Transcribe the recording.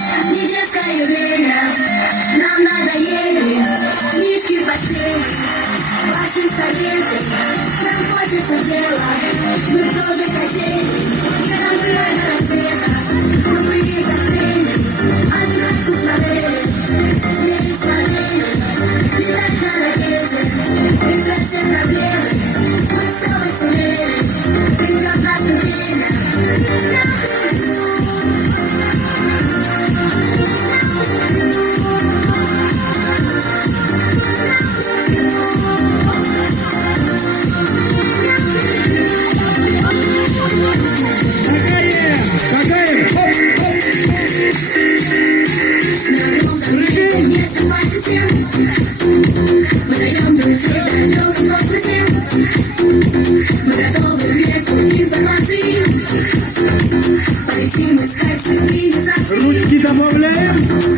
Не детское время, нам надоели книжки в постели, ваши советы, нам хочется делать, мы тоже хотели, танцы до рассвета, мы были застыли, а сказку смотрели, верить смотрели, летать на ракете, решать все проблемы, мы с тобой сумели, придет наше время. Мы найдем друзей в далеком космосе. Мы готовы к веку информации. Полетим искать цивилизации. Ручки добавляем.